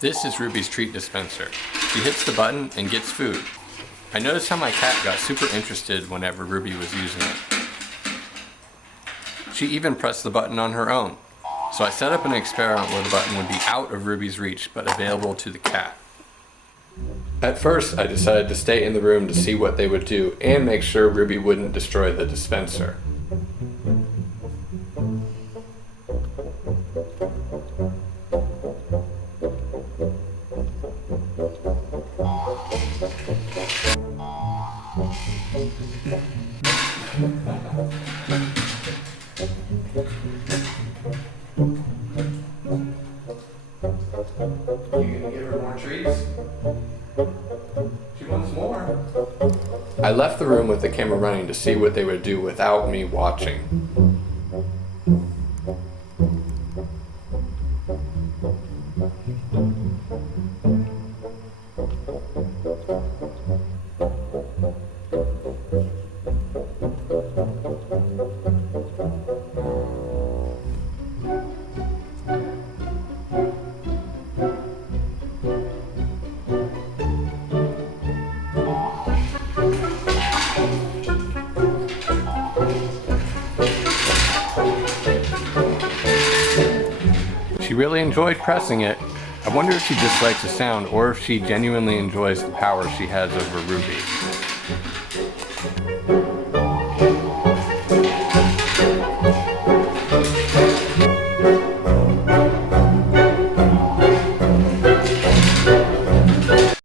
This is Ruby's treat dispenser. She hits the button and gets food. I noticed how my cat got super interested whenever Ruby was using it. She even pressed the button on her own. So I set up an experiment where the button would be out of Ruby's reach but available to the cat. At first, I decided to stay in the room to see what they would do and make sure Ruby wouldn't destroy the dispenser. You gonna give her more treats? She wants more. I left the room with the camera running to see what they would do without me watching. She really enjoyed pressing it. I wonder if she just likes the sound or if she genuinely enjoys the power she has over Ruby.